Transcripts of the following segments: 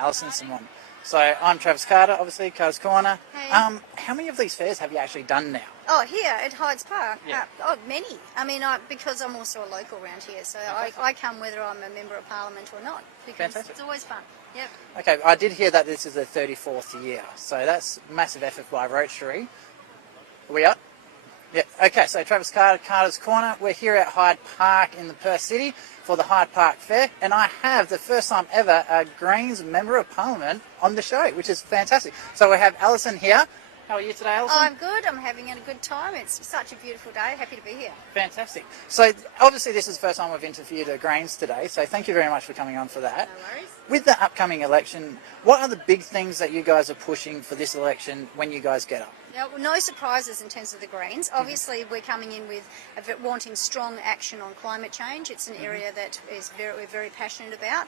Alison Simon. So I'm Travis Carter, obviously, Carter's Corner. Hey. How many of these fairs have you actually done now? Oh, here at Hyde's Park? Yeah. Many. I mean, because I'm also a local around here, so I come whether I'm a Member of Parliament or not, because Fantastic. It's always fun. Yep. Okay, I did hear that this is the 34th year, so that's massive effort by Rotary. Are we up? Yeah. Okay, so Travis Carter, Carter's Corner. We're here at Hyde Park in the Perth City for the Hyde Park Fair, and I have the first time ever a Greens Member of Parliament on the show, which is fantastic. So we have Alison here. How are you today, Alison? I'm good. I'm having a good time. It's such a beautiful day. Happy to be here. Fantastic. So obviously this is the first time we've interviewed a Greens today, so thank you very much for coming on for that. No worries. With the upcoming election, what are the big things that you guys are pushing for this election when you guys get up? Now, no surprises in terms of the Greens. Obviously, we're coming in with wanting strong action on climate change. It's an area that we're very passionate about.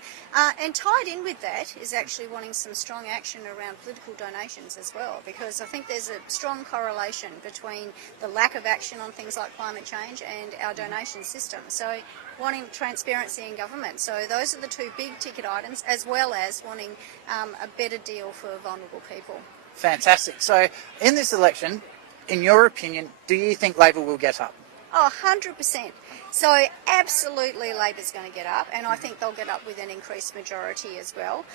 And tied in with that is actually wanting some strong action around political donations as well, because I think there's a strong correlation between the lack of action on things like climate change and our donation system. So wanting transparency in government. So those are the two big ticket items, as well as wanting a better deal for vulnerable people. Fantastic. So in this election, in your opinion, do you think Labor will get up? Oh, 100%. So absolutely Labor's going to get up, and I think they'll get up with an increased majority as well.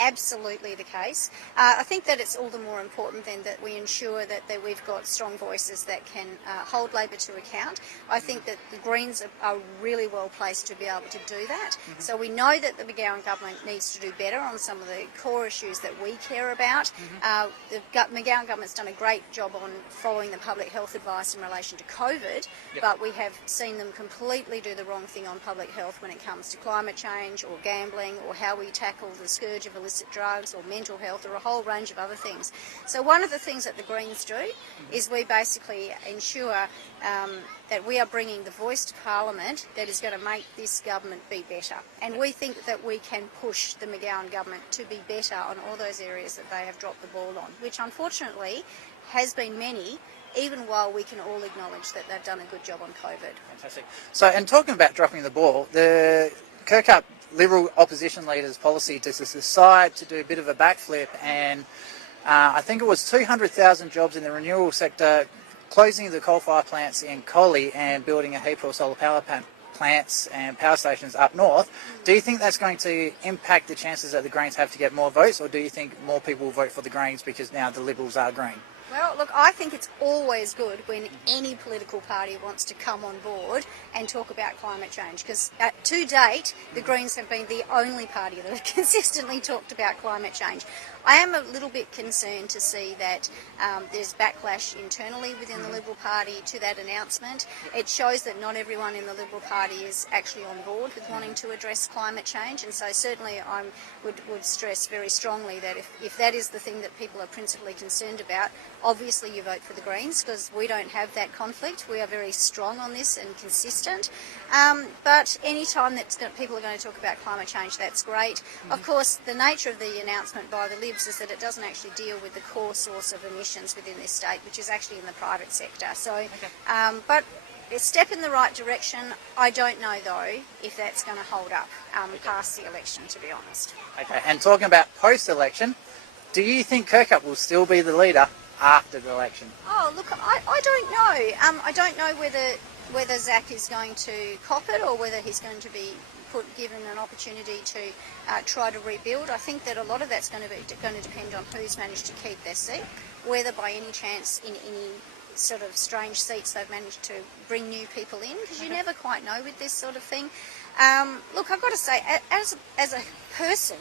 Absolutely the case. I think that it's all the more important then that we ensure that we've got strong voices that can hold Labor to account. I think that the Greens are really well placed to be able to do that. So we know that the McGowan government needs to do better on some of the core issues that we care about. The McGowan government's done a great job on following the public health advice in relation to COVID, but we have seen them completely do the wrong thing on public health when it comes to climate change or gambling or how we tackle the scourge of illicit drugs or mental health or a whole range of other things. So one of the things that the Greens do is we basically ensure that we are bringing the voice to Parliament that is going to make this government be better. And we think that we can push the McGowan government to be better on all those areas that they have dropped the ball on, which unfortunately has been many, even while we can all acknowledge that they've done a good job on COVID. Fantastic. So, and talking about dropping the ball, the Kirkup Liberal opposition leader's policy to decide to do a bit of a backflip, and I think it was 200,000 jobs in the renewable sector, closing the coal-fired plants in Collie and building a heap of solar power plants and power stations up north. Do you think that's going to impact the chances that the Greens have to get more votes, or do you think more people will vote for the Greens because now the Liberals are Green? Well, look, I think it's always good when any political party wants to come on board and talk about climate change, because to date, the Greens have been the only party that have consistently talked about climate change. I am a little bit concerned to see that there's backlash internally within the Liberal Party to that announcement. It shows that not everyone in the Liberal Party is actually on board with wanting to address climate change, and so certainly I would stress very strongly that if that is the thing that people are principally concerned about, obviously you vote for the Greens, because we don't have that conflict. We are very strong on this and consistent. But any time that people are going to talk about climate change, that's great. Of course, the nature of the announcement by the Libs is that it doesn't actually deal with the core source of emissions within this state, which is actually in the private sector. So, but a step in the right direction. I don't know, though, if that's going to hold up past the election, to be honest. Okay, and talking about post-election, do you think Kirkup will still be the leader after the election? Oh, look, I don't know. I don't know whether Zach is going to cop it or whether he's going to be given an opportunity to try to rebuild. I think that a lot of that's going to depend on who's managed to keep their seat, whether by any chance in any sort of strange seats they've managed to bring new people in, because you never quite know with this sort of thing. Look, I've got to say, as a person,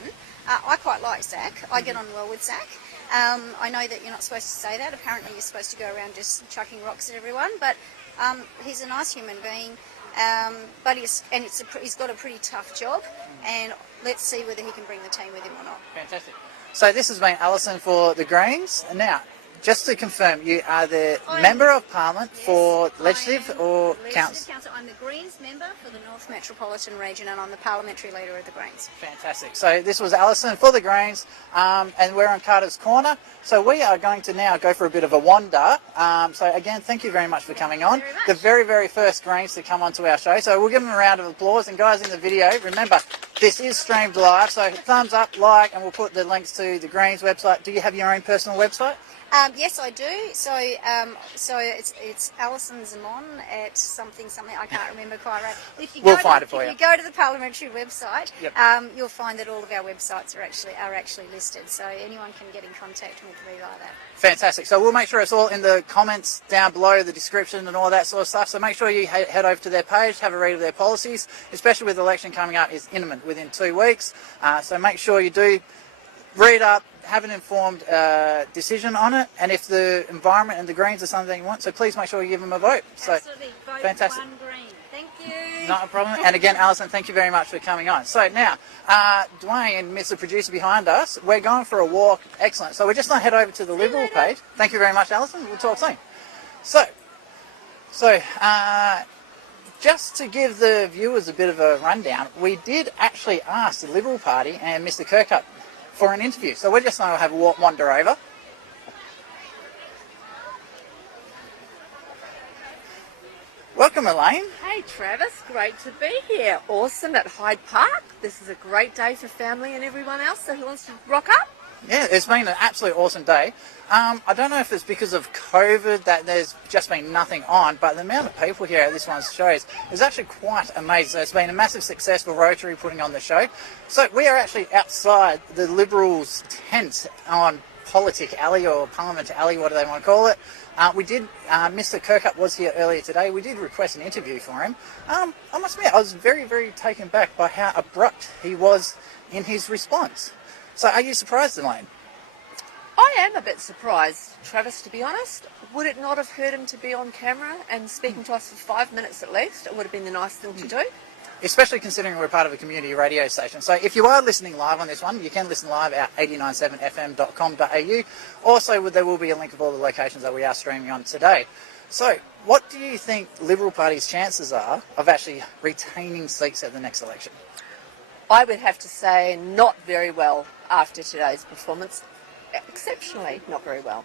I quite like Zach. I get on well with Zach. I know that you're not supposed to say that. Apparently you're supposed to go around just chucking rocks at everyone, but he's a nice human being. But he's got a pretty tough job, and let's see whether he can bring the team with him or not. Fantastic. So this has been Alison for the Greens. And now, just to confirm, you are the Member of Parliament for Legislative or Council? I'm the Greens member for the North Metropolitan Region, and I'm the Parliamentary Leader of the Greens. Fantastic. So this was Alison for the Greens, and we're on Carter's Corner. So we are going to now go for a bit of a wander. So again, thank you very much for coming on. The very, very first Greens to come onto our show. So we'll give them a round of applause. And guys in the video, remember, This is streamed live, so thumbs up, like, and we'll put the links to the Greens website. Do you have your own personal website? Yes, I do. So it's Alison Zamon at something. I can't remember quite right. If you We'll find it for you. If you go to the parliamentary website, Yep. You'll find that all of our websites are actually listed. So anyone can get in contact with me like that. Fantastic. So we'll make sure it's all in the comments down below, the description and all that sort of stuff. So make sure you head over to their page, have a read of their policies, especially with the election coming up is imminent within 2 weeks. So make sure you do read up, have an informed decision on it, and if the environment and the Greens are something you want, so please make sure you give them a vote. So, Absolutely. Vote fantastic. One Green. Thank you. Not a problem. And again, Alison, thank you very much for coming on. So now, Dwayne and Mr. Producer behind us, we're going for a walk. Excellent. So we're just going to head over to the Liberal page. Thank you very much, Alison. We'll talk soon. So just to give the viewers a bit of a rundown, we did actually ask the Liberal Party and Mr. Kirkup for an interview. So we're just going to have a wander over. Welcome, Elaine. Hey Travis, great to be here. Awesome at Hyde Park. This is a great day for family and everyone else, so who wants to rock up? Yeah, it's been an absolute awesome day. I don't know if it's because of COVID that there's just been nothing on, but the amount of people here at this one's shows is actually quite amazing. So it's been a massive success for Rotary putting on the show. So we are actually outside the Liberals' tent on Politic Alley or Parliament Alley, what do they want to call it. Mr. Kirkup was here earlier today. We did request an interview for him. I must admit, I was very, very taken back by how abrupt he was in his response. So are you surprised, Elaine? I am a bit surprised, Travis, to be honest. Would it not have hurt him to be on camera and speaking to us for 5 minutes at least? It would have been the nice thing to do. Especially considering we're part of a community radio station. So if you are listening live on this one, you can listen live at 897fm.com.au. Also, there will be a link of all the locations that we are streaming on today. So what do you think Liberal Party's chances are of actually retaining seats at the next election? I would have to say not very well after today's performance. Exceptionally not very well.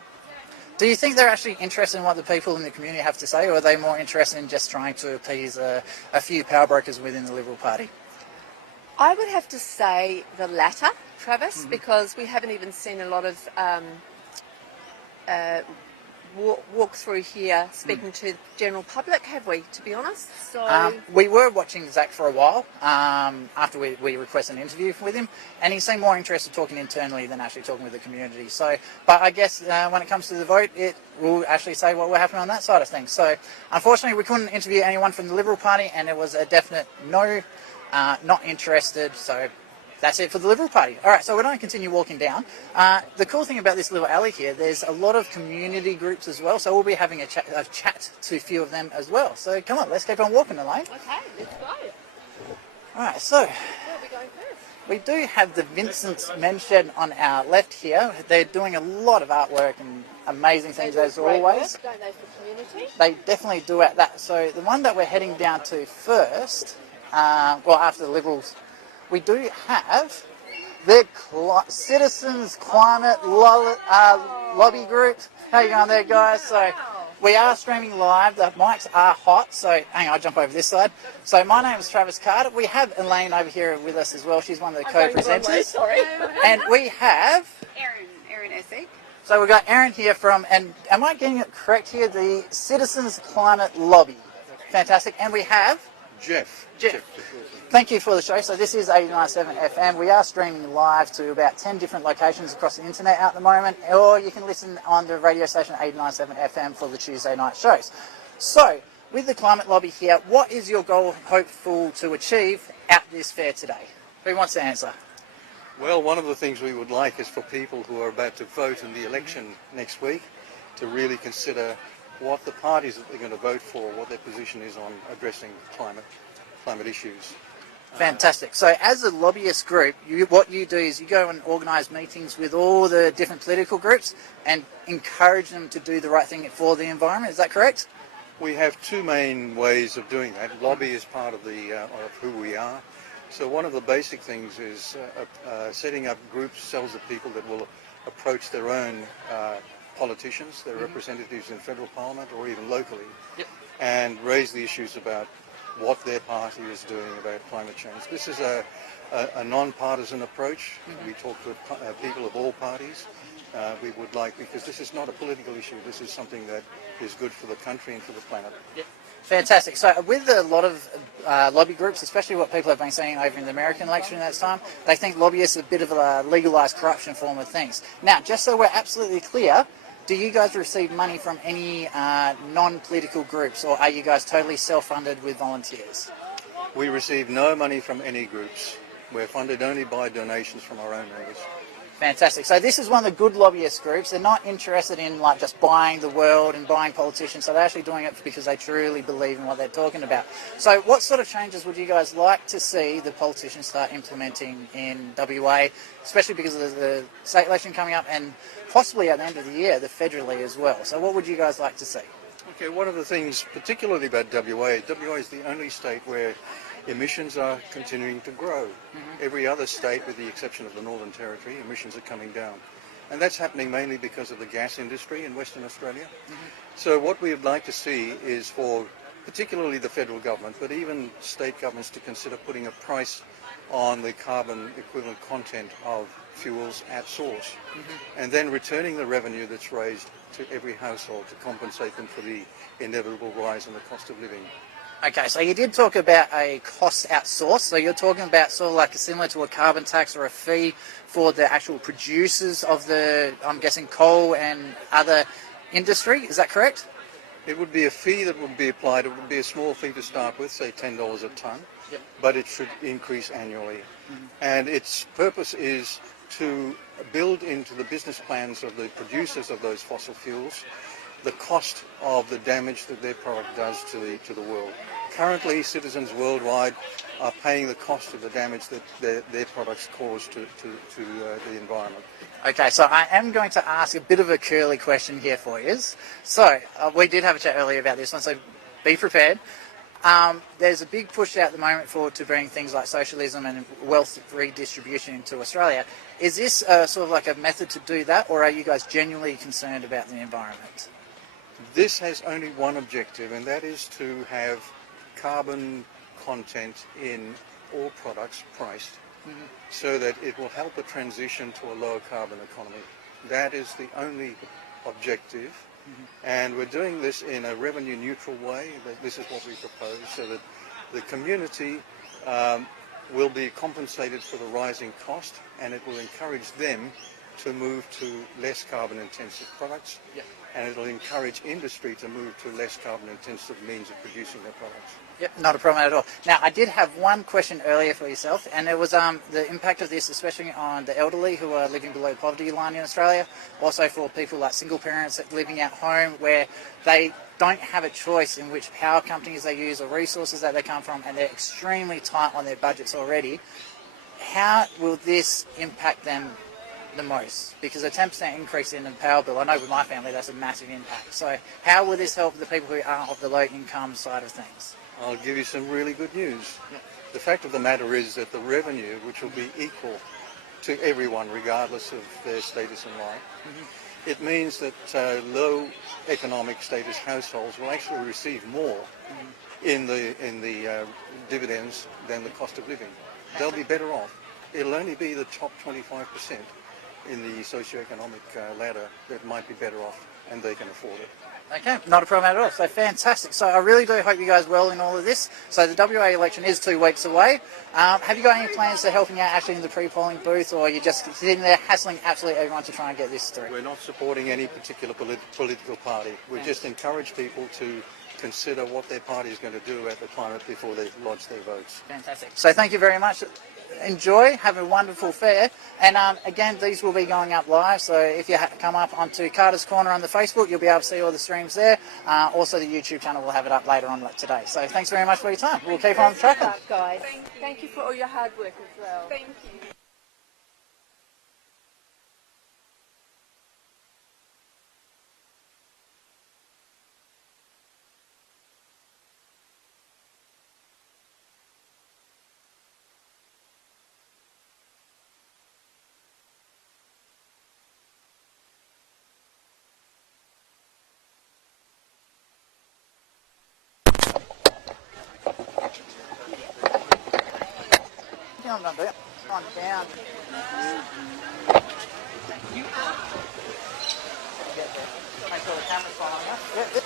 Do you think they're actually interested in what the people in the community have to say, or are they more interested in just trying to appease a few power brokers within the Liberal Party? I would have to say the latter, Travis, because we haven't even seen a lot of walk through here speaking to the general public, have we, to be honest? So we were watching Zach for a while after we requested an interview with him, and he seemed more interested talking internally than actually talking with the community. So, but I guess when it comes to the vote, it will actually say what will happen on that side of things. So unfortunately, we couldn't interview anyone from the Liberal Party, and it was a definite no, not interested. So that's it for the Liberal Party. All right, so we're going to continue walking down. The cool thing about this little alley here, there's a lot of community groups as well, so we'll be having a chat to a few of them as well. So come on, let's keep on walking, Elaine. okay, let's go. All right, so Where are we going first? we do have the Vincent's Men's Shed on our left here. They're doing a lot of artwork and amazing things as Great always. work, don't they, for community? They definitely do at that. So the one that we're heading down to first, after the Liberals, we do have the Citizens Climate Lobby Group. How you going there, guys? So we are streaming live. The mics are hot. So hang on, I'll jump over this side. So my name is Travis Carter. We have Elaine over here with us as well. She's one of the co-presenters. Sorry. And we have Erin Essig. So we've got Aaron here from, and am I getting it correct here, the Citizens Climate Lobby. Fantastic. And we have Jeff. Thank you for the show. So this is 89.7 FM. We are streaming live to about 10 different locations across the internet at the moment, or you can listen on the radio station 89.7 FM for the Tuesday night shows. So with the Climate Lobby here, what is your goal hopeful to achieve at this fair today? Who wants to answer? Well, one of the things we would like is for people who are about to vote in the election next week to really consider what the parties that they're going to vote for, what their position is on addressing climate issues. Fantastic. So as a lobbyist group, what you do is you go and organise meetings with all the different political groups and encourage them to do the right thing for the environment. Is that correct? We have two main ways of doing that. Lobby is part of of who we are. So one of the basic things is setting up groups, cells of people that will approach their own politicians, their representatives in federal parliament or even locally, and raise the issues about what their party is doing about climate change. This is a non-partisan approach. We talk to people of all parties. We would like, because this is not a political issue, this is something that is good for the country and for the planet. Yeah. Fantastic. So with a lot of lobby groups, especially what people have been saying over in the American election at that time, they think lobbyists are a bit of a legalised corruption form of things. Now, just so we're absolutely clear, do you guys receive money from any non-political groups, or are you guys totally self-funded with volunteers? We receive no money from any groups. We're funded only by donations from our own members. Fantastic. So this is one of the good lobbyist groups. They're not interested in like just buying the world and buying politicians. So they're actually doing it because they truly believe in what they're talking about. So what sort of changes would you guys like to see the politicians start implementing in WA, especially because of the state election coming up and possibly at the end of the year, the federally as well? So what would you guys like to see? Okay, one of the things particularly about WA is the only state where emissions are continuing to grow. Every other state, with the exception of the Northern Territory, emissions are coming down. And that's happening mainly because of the gas industry in Western Australia. So what we would like to see is for particularly the federal government, but even state governments, to consider putting a price on the carbon equivalent content of fuels at source, and then returning the revenue that's raised to every household to compensate them for the inevitable rise in the cost of living. Okay, so you did talk about a cost outsource. So you're talking about sort of like similar to a carbon tax or a fee for the actual producers of the, I'm guessing, coal and other industry. Is that correct? It would be a fee that would be applied. It would be a small fee to start with, say $10 a tonne, but it should increase annually. And its purpose is to build into the business plans of the producers of those fossil fuels the cost of the damage that their product does to the world. Currently, citizens worldwide are paying the cost of the damage that their products cause to the environment. Okay, so I am going to ask a bit of a curly question here for you. So we did have a chat earlier about this one, so be prepared. There's a big push out at the moment to bring things like socialism and wealth redistribution into Australia. Is this sort of like a method to do that, or are you guys genuinely concerned about the environment? This has only one objective, and that is to have carbon content in all products priced so that it will help a transition to a lower carbon economy. That is the only objective. And we're doing this in a revenue neutral way. This is what we propose, so that the community will be compensated for the rising cost, and it will encourage them to move to less carbon intensive products, and it will encourage industry to move to less carbon intensive means of producing their products. Yep, not a problem at all. Now, I did have one question earlier for yourself, and it was the impact of this, especially on the elderly who are living below poverty line in Australia, also for people like single parents living at home where they don't have a choice in which power companies they use or resources that they come from, and they're extremely tight on their budgets already. How will this impact them the most? Because a 10% increase in the power bill, I know with my family that's a massive impact. So how will this help the people who are of the low income side of things? I'll give you some really good news. The fact of the matter is that the revenue, which will be equal to everyone regardless of their status in life, it means that low economic status households will actually receive more in the dividends than the cost of living. They'll be better off. It'll only be the top 25% in the socioeconomic ladder that might be better off, and they can afford it. Okay, not a problem at all. So fantastic. So I really do hope you guys well in all of this. So the WA election is 2 weeks away. Have you got any plans to helping out actually in the pre-polling booth, or are you just sitting there hassling absolutely everyone to try and get this through? We're not supporting any particular political party. We just encourage people to consider what their party is going to do about the climate before they lodge their votes. Fantastic. So thank you very much. Enjoy, have a wonderful fair, and again, these will be going up live, so if you come up onto Carter's Corner on the Facebook, you'll be able to see all the streams there. Also the YouTube channel will have it up later on today. So thanks very much for your time. We'll keep on tracking. Guys. Thank you for all your hard work as well. Thank you. know what I'm doing? On down. Get there. Make sure the camera's following us. Yeah.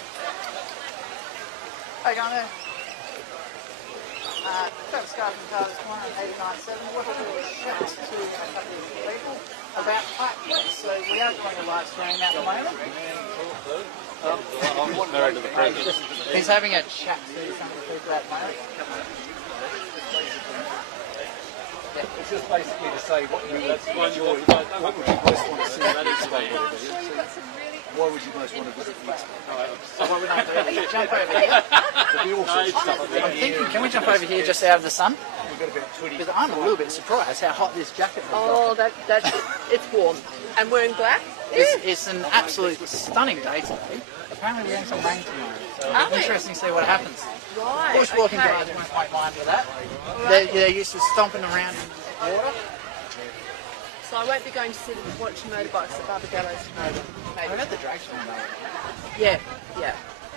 How you going there? Travis Scott from Carter's Corner at 89.7. We're hoping to chat to a couple of people about Hyde. So we are doing a live stream at the moment. I'm married to the president. He's having a chat to some of the people at the moment. It's just basically to say what would you most want to see at Expo? Why would you most want to visit the Expo? So what we're going to do, jump over here. There'll be all sorts of stuff. I'm thinking, can we jump over here just out of the sun? We've got about 20. Because I'm a little bit surprised how hot this jacket is. Oh, that's it's warm. And wearing black? It's an absolute stunning day today. Apparently we're getting some rain tomorrow. So Are it's we? interesting to see what happens. Right. Bushwalking okay. guys won't quite mind with that. Right. They're used to stomping around in water. So I won't be going to sit and watch motorbikes at Barbara Gallows tomorrow. I Maybe. got the drag stream though. Yeah, yeah.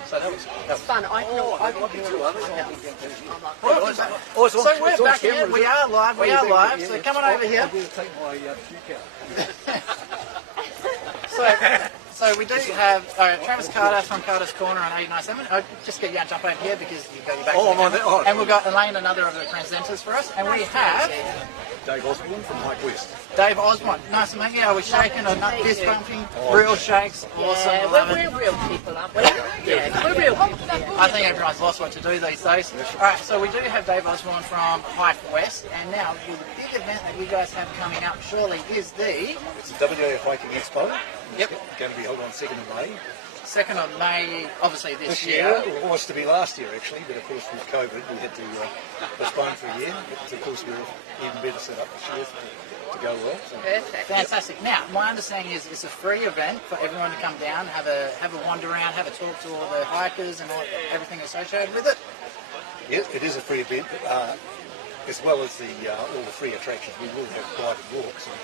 So that was It's fun. I I'd be two others. So we're back here. We are live. We are live. So come on over here. I'm going to take my puke out. So we do have Travis Carter from Carter's Corner on 897. I'll just get you to jump over here because you've got your back. Oh, to the I'm on camera. there. Oh, and we've got Elaine, another of the presenters for us. And we have Dave Osborne from Hyde West. Dave Osborne. Nice to meet you. Are we shaking or not fist bumping? Real shakes. Awesome. Yeah, Love it. we're real people, aren't we? Yeah, we're real people. Yeah. I think everyone's lost what to do these days. Alright, so we do have Dave Osborne from Hyde West, and now the big event that you guys have coming up surely is the It's the WA Hiking Expo. Yep. It's going to be held on 2nd of May. 2nd of May, obviously this Year, year. it was to be last year actually, but of course with COVID we had to postpone for a year. But of course we're even better set up this year to go well. So. Perfect. Fantastic. Now, my understanding is it's a free event for everyone to come down, have a wander around, have a talk to all the hikers and everything associated with it. Yes, it is a free event, as well as all the free attractions. We will have guided walks. And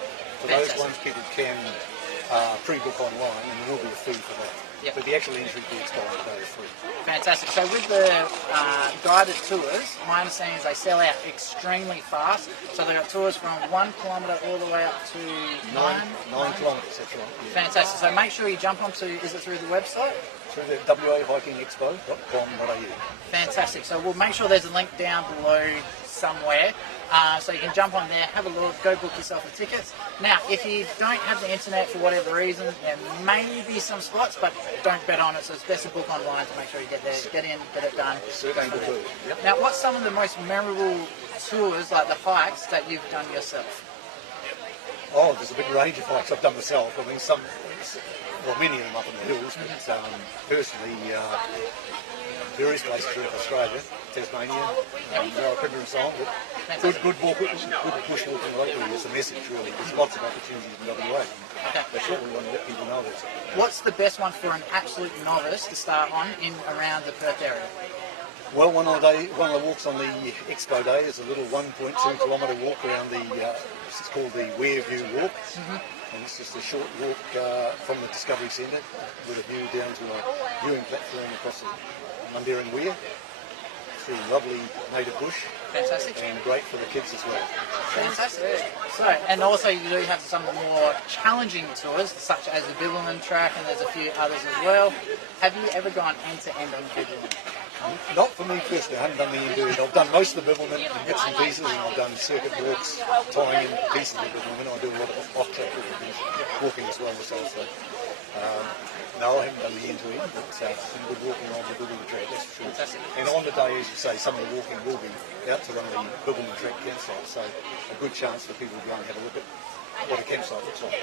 for those Fantastic. ones, people can pre-book online, and there will be a fee for that. Yep. But the actual entry to the Expo today is free. Fantastic. So with the guided tours, my understanding is they sell out extremely fast. So they've got tours from 1 kilometre all the way up to 9 kilometres, that's right. Yeah. Fantastic. So make sure you jump onto, is it through the website? Through the wahikingexpo.com.au. Fantastic. So we'll make sure there's a link down below somewhere. So you can jump on there, have a look, go book yourself the tickets. Now, if you don't have the internet for whatever reason, there may be some spots, but don't bet on it. So it's best to book online to make sure you get there, get in, get it done. Certainly go will from do. there. Yep. Now, what's some of the most memorable tours, like the hikes, that you've done yourself? Oh, there's a big range of hikes I've done myself. I mean, many of them up in the hills, but personally, various places throughout Australia, Tasmania, Narrabri and so on. But good bush walking locally is the message, really. There's lots of opportunities in WA. Okay. That's what we want to let people know. That's What's the best one for an absolute novice to start on in around the Perth area? Well, one of the walks on the Expo Day is a little 1.2 kilometre walk around it's called the Weir View Walk. And it's just a short walk from the Discovery Centre with a view down to a viewing platform across the Mundaring Weir through lovely native bush. Fantastic. And great for the kids as well. Fantastic. So, and also you do have some of the more challenging tours, such as the Bibbulmun track, and there's a few others as well. Have you ever gone end to end on Bibbulmun? Not for me personally, I haven't done the end. I've done most of the Bibbulmun in bits and pieces, and I've done circuit walks, tying in pieces of Bibbulmun. I do a lot of off-track walking as well myself. So, no, I haven't done the end-to-end, but some good walking on the Bibbulmun track, that's for sure. Fantastic. And on the day, as you say, some of the walking will be out to one of the Bibbulmun track campsites, so a good chance for people to go and have a look at what a campsite looks like.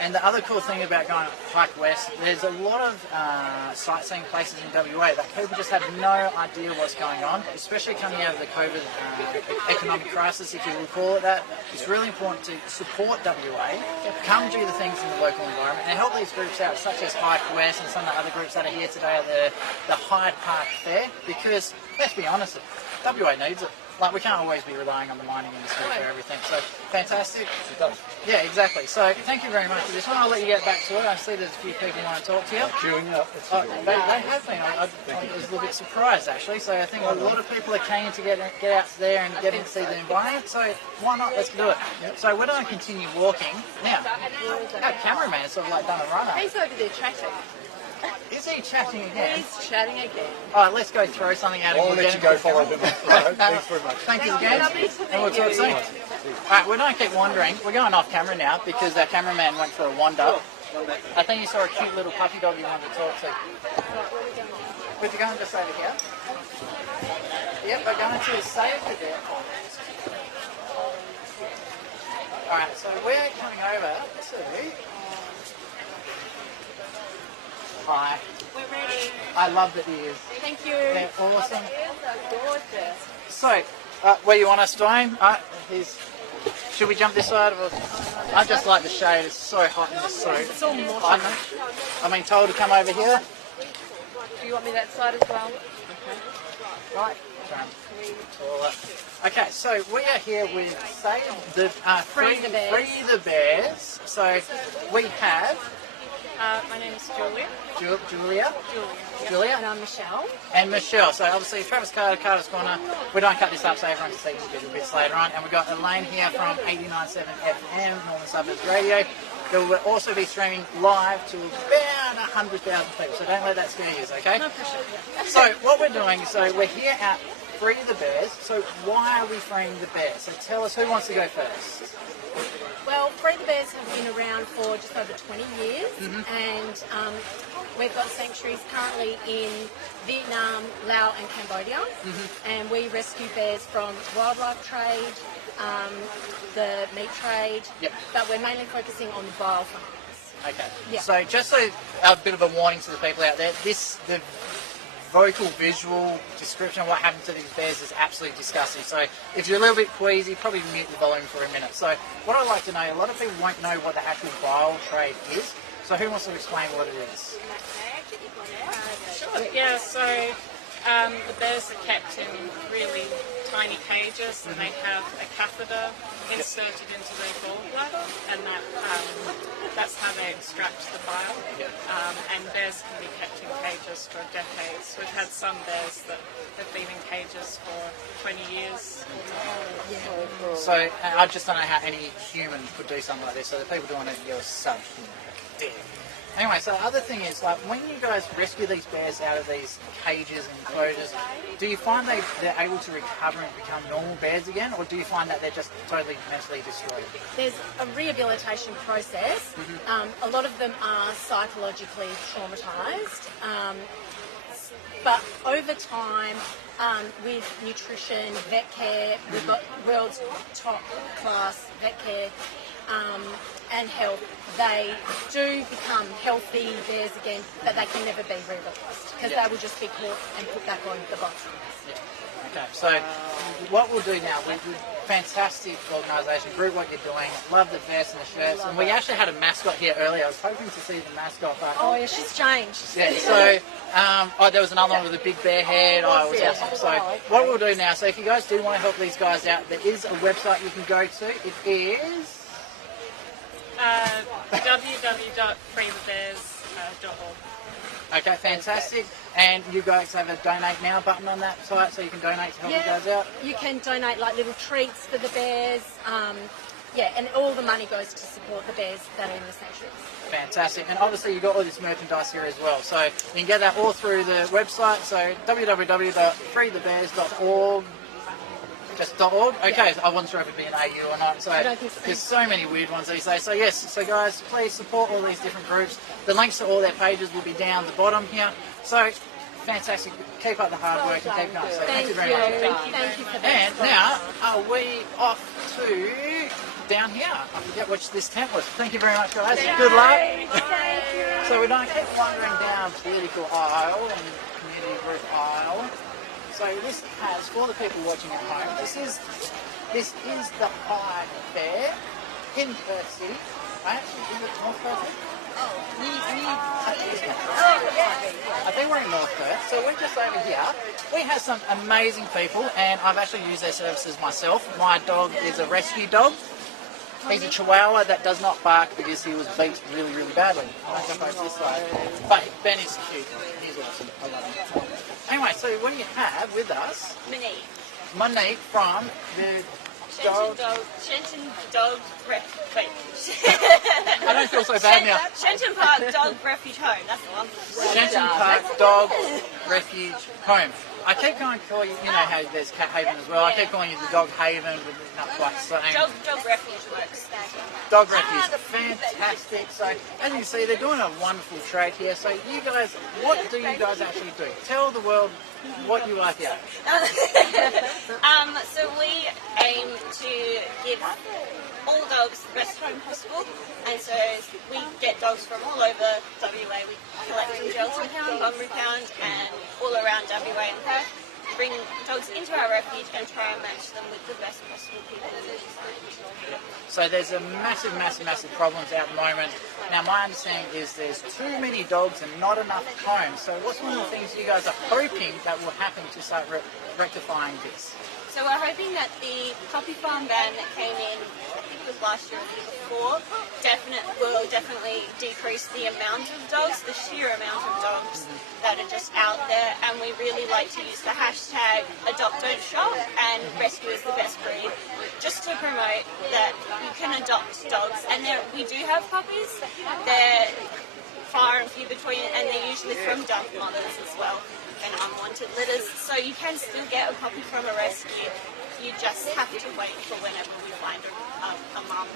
And the other cool thing about going Hyde West, there's a lot of sightseeing places in WA that people just have no idea what's going on, especially coming out of the COVID economic crisis, if you will call it that. It's really important to support WA, come do the things in the local environment, and help these groups out, such as Hyde West and some of the other groups that are here today at the Hyde Park Fair, because, let's be honest, WA needs it. like we can't always be relying on the mining industry for everything. So fantastic. It does. Yeah, exactly. So thank you very much for this one. I'll let you get back to it. I see there's a few people want to talk to you. Queuing up. It's Oh, they have been. I was a little bit surprised actually. So I think a lot of people are keen to get out there and get and see the environment. So why not? Let's do it. So we're going to continue walking now. Our cameraman has sort of like done a runner. He's over there chatting. Is he chatting again? He's chatting again. All right, let's go throw something at him. I'll We'll let get you him go to follow come. them. Thanks very much. Thank you again. Lovely to And we'll meet talk you. soon. All right, we don't keep wandering. We're going off camera now because our cameraman went for a wander. I think you saw a cute little puppy dog you wanted to talk to. We're going just over here. Yep, we're going to save the there. All right, so we're coming over to... Hi. We're ready. I love the ears. Thank you. They're awesome. Ears are gorgeous. So, where you want us, Dwayne? Should we jump this side? Or... I just like the shade. It's so hot in the suit. It's all more. I'm being told to come over here. Do you want me that side as well? Right. Okay, so we are here with Free the Bears. Free the Bears. So we have My name is Julia. Julia. Julia. And I'm Michelle. And Michelle. So obviously Travis Carter, Carter's Corner. We don't cut this up so everyone can see these little bits later on. And we've got Elaine here from 89.7 FM, Northern Suburbs Radio. There will also be streaming live to about 100,000 people. So don't let that scare you, okay? No pressure. So what we're doing, so we're here at Free the Bears. So why are we freeing the bears? So tell us, who wants to go first? Well, Free the Bears have been around for just over 20 years, and we've got sanctuaries currently in Vietnam, Laos and Cambodia, and we rescue bears from wildlife trade, the meat trade, but we're mainly focusing on the biofarms. Okay. Yeah. So just so a bit of a warning to the people out there, the vocal, visual description of what happened to these bears is absolutely disgusting. So if you're a little bit queasy, probably mute the volume for a minute. So what I'd like to know, a lot of people won't know what the actual bile trade is. So who wants to explain what it is? Yeah, so the bears are kept in really tiny cages and they have a catheter inserted into their gallbladder, and that's how they extract the bile. And bears can be kept in cages for decades. We've had some bears that have been in cages for 20 years. So I just don't know how any human could do something like this. So the people doing it, you're subhuman. Anyway, so the other thing is, like, when you guys rescue these bears out of these cages and enclosures, do you find they're able to recover and become normal bears again, or do you find that they're just totally mentally destroyed? There's a rehabilitation process. A lot of them are psychologically traumatised, but over time, with nutrition, vet care, we've got world's top class vet care, and health, they do become healthy bears again, but they can never be re-released because they will just be caught and put back on the box. Okay, so what we'll do now, we're fantastic organisation, group what you're doing, love the vests and the shirts, and we actually had a mascot here earlier. I was hoping to see the mascot, but... Oh yeah, she's changed. Yeah, so, there was another one with a big bear head. Oh, it was awesome. So what we'll do now, so if you guys do want to help these guys out, there is a website you can go to. It is... www.freethebears.org. Okay, fantastic. And you guys have a donate now button on that site, so you can donate to help you guys out. You can donate like little treats for the bears. And all the money goes to support the bears that are in the sanctuaries. Fantastic. And obviously you've got all this merchandise here as well. So you can get that all through the website. So www.freethebears.org. Just .org? Okay, I wasn't sure if it'd be an AU or not. So I don't think so. There's so many weird ones these days. So yes, so guys, please support all these different groups. The links to all their pages will be down the bottom here. So fantastic. Keep up the hard work and keep going. So thank you very much. Thank you for that. And now, are we off to down here? I forget which this tent was. Thank you very much, guys. Good luck. So we don't keep wandering down political aisle and community group aisle. So this has, for the people watching at home, this is the Hyde Fair in Perth City. I think North Perth. I think we're in North Perth. So we're just over here. we have some amazing people, and I've actually used their services myself. My dog is a rescue dog. He's a Chihuahua that does not bark because he was beat really, really badly. I'll jump over this side. But Ben is cute. He's awesome. I love him. Anyway, so we have with us Monique from the Shenton Dog Refuge. I don't feel so bad now. Shenton Park Dog Refuge Home, that's the one. Shenton Park Dog Refuge Home. I keep going to call you, you know how there's Cat Haven as well. I keep calling you the Dog Haven, but not quite the same. Dog Refuge works. Dog Refuge, fantastic. So, as you can see, they're doing a wonderful trade here. So, you guys, what do you guys actually do? Tell the world what you like here. So we aim to give all dogs the best home possible, and so we get dogs from all over WA. We collect from Geraldton Pound, Bunbury Pound, and all around WA and Perth. Bring dogs into our refuge and try and match them with the best possible people. So there's a massive problems out at the moment. Now my understanding is there's too many dogs and not enough homes. So what's one of the things you guys are hoping that will happen to start rectifying this? So we're hoping that the puppy farm ban that came in, I think it was last year or the year before, will definitely decrease the amount of dogs, the sheer amount of dogs that are just out there. And we really like to use the hashtag adopt don't shop and rescue is the best breed, just to promote that you can adopt dogs. And we do have puppies. They're far and few between, and they're usually from dump mothers as well, and unwanted litters. So you can still get a puppy from a rescue. You just have to wait for whenever we find a mum.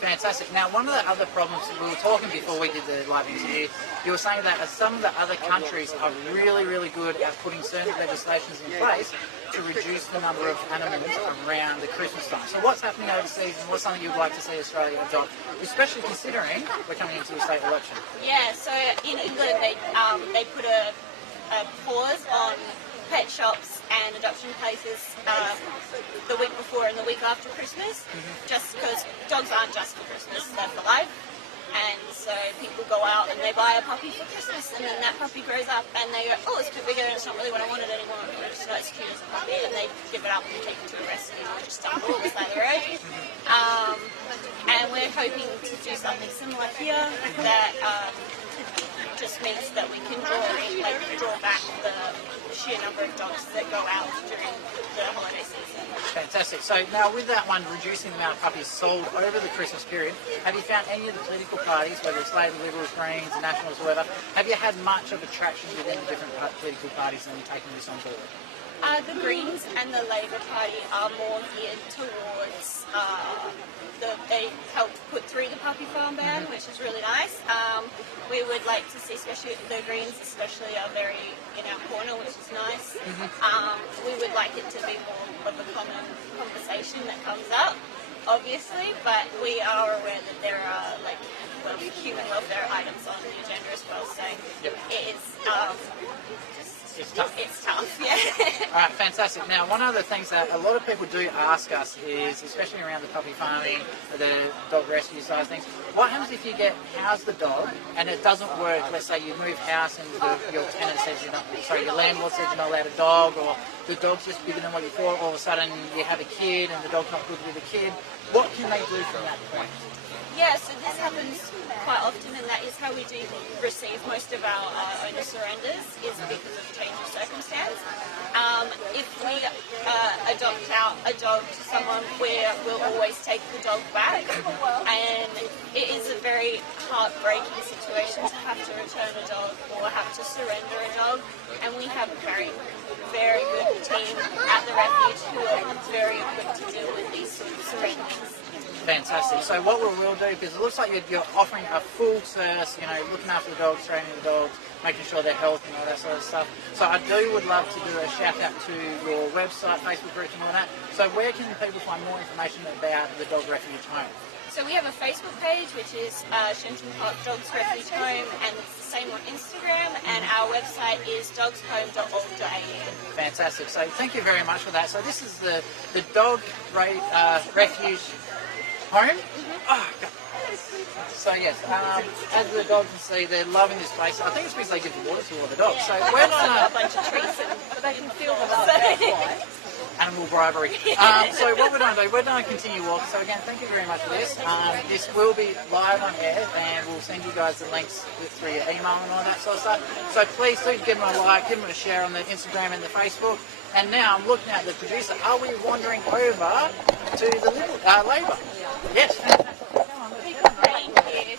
Fantastic. Now, one of the other problems, we were talking before we did the live interview, you were saying that some of the other countries are really, really good at putting certain legislations in place to reduce the number of animals around the Christmas time. So what's happening overseas, and what's something you'd like to see Australia adopt, especially considering we're coming into a state election? Yeah, so in England they put a pause on pet shops and adoption places the week before and the week after Christmas, just because dogs aren't just for Christmas, they're for life. And so people go out and they buy a puppy for Christmas, and then that puppy grows up and they go, oh, it's a bit bigger and it's not really what I wanted anymore, it's not as cute as a puppy, and they give it up and take it to a rescue or just dump it on the side of the road. And we're hoping to do something similar here that just means that we can draw back the sheer number of dogs that go out during the holiday season. Fantastic. So now with that one, reducing the amount of puppies sold over the Christmas period, have you found any of the political parties, whether it's Labor, Liberals, Greens, Nationals, or whatever, have you had much of a traction within the different political parties and taking this on board? The Greens and the Labor Party are more geared towards they helped put through the puppy farm ban, which is really nice. We would like to see, especially the Greens especially are very in our corner, which is nice. We would like it to be more of a common conversation that comes up, obviously, but we are aware that there are human welfare items on the agenda as well, so it is It's tough. It's tough, yeah. All right, fantastic. Now, one of the things that a lot of people do ask us is, especially around the puppy farming, the dog rescue side of things, what happens if you house the dog and it doesn't work? Let's say you move house and your tenant says your landlord says you're not allowed a dog, or the dog's just bigger than what you thought. All of a sudden, you have a kid and the dog's not good with the kid. What can they do from that point? Yeah, so this happens quite often, and that is how we do receive most of our owner surrenders, is because of change of circumstance. If we adopt out a dog to someone, we'll always take the dog back, and it is a very heartbreaking situation to have to return a dog or have to surrender a dog, and we have a very, very good team at the refuge who are very equipped to deal with these sort of surrenders. Fantastic. So what we will do, because it looks like you're offering a full service, looking after the dogs, training the dogs, making sure they're healthy and all that sort of stuff. So I would love to do a shout out to your website, Facebook group and all that. So where can people find more information about the Dog Refuge Home? So we have a Facebook page, which is Shenton Park Dogs Refuge Home, and it's the same on Instagram, and our website is dogshome.org.au. Fantastic. So thank you very much for that. So this is the Dog Refuge Home. Oh, God. So yes, as the dogs can see, they're loving this place. I think it's because they give water to all the dogs. So we're not a bunch of treats. But they can feel the love. That's why. animal bribery. So what we're going to do, we're going to continue walking. So again, thank you very much for this. This will be live on air, and we'll send you guys the links through your email and all that sort of stuff. So please do give them a like, give them a share on the Instagram and the Facebook. And now I'm looking at the producer. Are we wandering over to the Labor? Yes.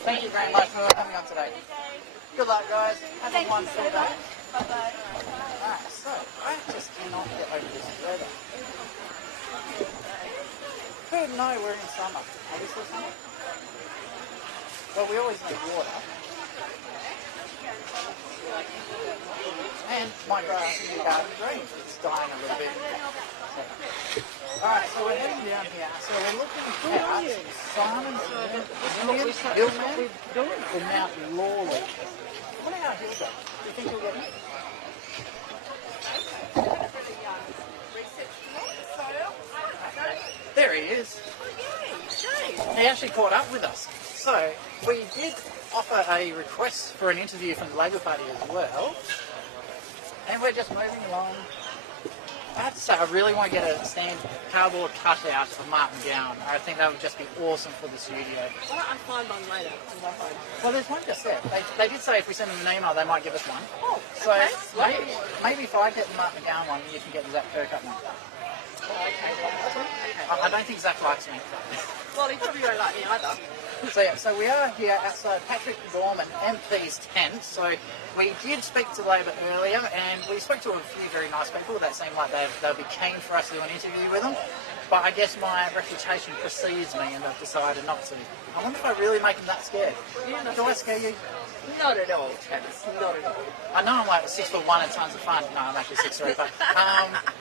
Thank you very much for coming on today. Good luck, guys. Have a wonderful day. Bye-bye. Alright, so I just cannot get over this weather. Who would know we're in summer? Are we still summer? Well, we always need water. And my grass in the garden green. It's dying a little bit. Alright, so we're heading down here. So we're looking at Simon's Hillman or Mount Lawley. What are our hills at? Do you think we'll get it? There he is. He actually caught up with us. So we did offer a request for an interview from the Labor Party as well. And we're just moving along. I have to say, I really want to get a cardboard cutout of Martin Gowan. I think that would just be awesome for the studio. Why don't I find one later? Well, there's one just there. They did say if we send them an email, they might give us one. Oh, So okay. maybe if I get the Martin Gowan one, you can get the Zach Kirkup one. I don't think Zach likes me. Well, he probably won't like me either. So yeah, so we are here outside Patrick Gorman MP's tent. So we did speak to Labor earlier, and we spoke to a few very nice people that seemed like they'll be keen for us to do an interview with them. But I guess my reputation precedes me, and I've decided not to. I wonder if I really make them that scared. Do I scare you? Not at all, Travis. Not at all. I know I'm like 6'1" and tons of fun. No, I'm actually 6'3", but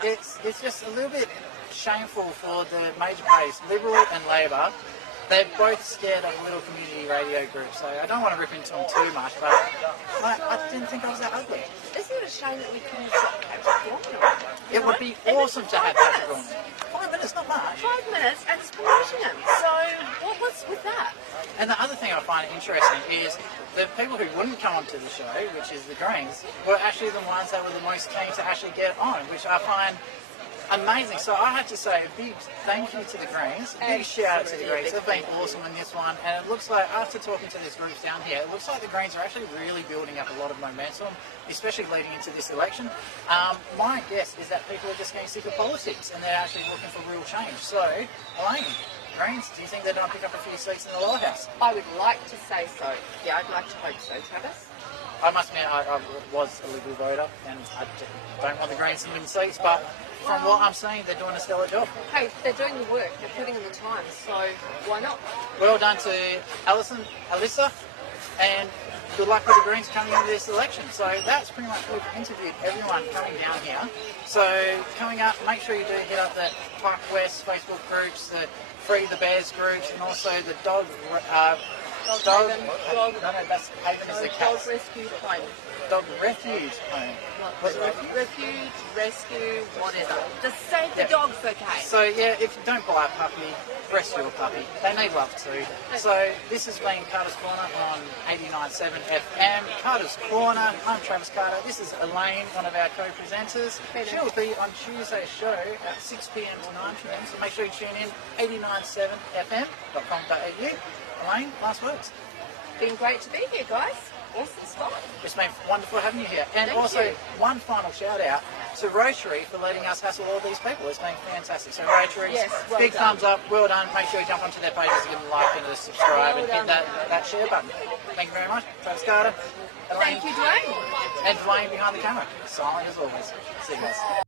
it's just a little bit shameful for the major parties, Liberal and Labor. They're both scared of little community radio groups, so I don't want to rip into them too much, but I didn't think I was that ugly. Isn't it a shame that we couldn't have got Patrick Gorman? It would be awesome to have Patrick Gorman. 5 minutes, not much. 5 minutes, and it's promoting him. So what's with that? And the other thing I find interesting is the people who wouldn't come onto the show, which is the Greens, were actually the ones that were the most keen to actually get on, which I find amazing. So I have to say a big thank you to the Greens, a big shout out to the Greens. They've been awesome in this one, and it looks like after talking to these groups down here, it looks like the Greens are actually really building up a lot of momentum, especially leading into this election. My guess is that people are just getting sick of politics and they're actually looking for real change. So, Elaine, Greens, do you think they're going to pick up a few seats in the lower house? I would like to say so. Yeah, I'd like to hope so, Travis. I must admit, I was a Liberal voter, and I don't want the Greens to win seats, but from what I'm seeing, they're doing a stellar job. Hey, they're doing the work, they're putting in the time, so why not? Well done to Alyssa, and good luck with the Greens coming into this election. So that's pretty much, we've interviewed everyone coming down here. So coming up, make sure you do hit up the Park West Facebook groups, the Free the Bears groups, and also the Dog Haven is the cat. Dog rescue home. Dog refuge home. Was it refuge? Refuge, rescue, whatever. Just say the dog's okay. So yeah, if you don't buy a puppy, rescue a puppy. They need love too. So this has been Carter's Corner on 89.7 FM. Carter's Corner. I'm Travis Carter. This is Elaine, one of our co-presenters. She'll be on Tuesday's show at 6 p.m. to 9 p.m. So make sure you tune in 89.7fm.com.au. Elaine, last words. Been great to be here, guys. Awesome spot. It's been wonderful having you here. And Thank also, you. one final shout out to Rotary for letting us hassle all these people. It's been fantastic. So Rotary, Yes, well big done. thumbs up, well done. Make sure you jump onto their pages, give them a like and a subscribe, Well and hit done. that share button. Thank you very much. Travis Carter. Thank you, Dwayne. And Dwayne behind the camera. Silent as always. See you guys.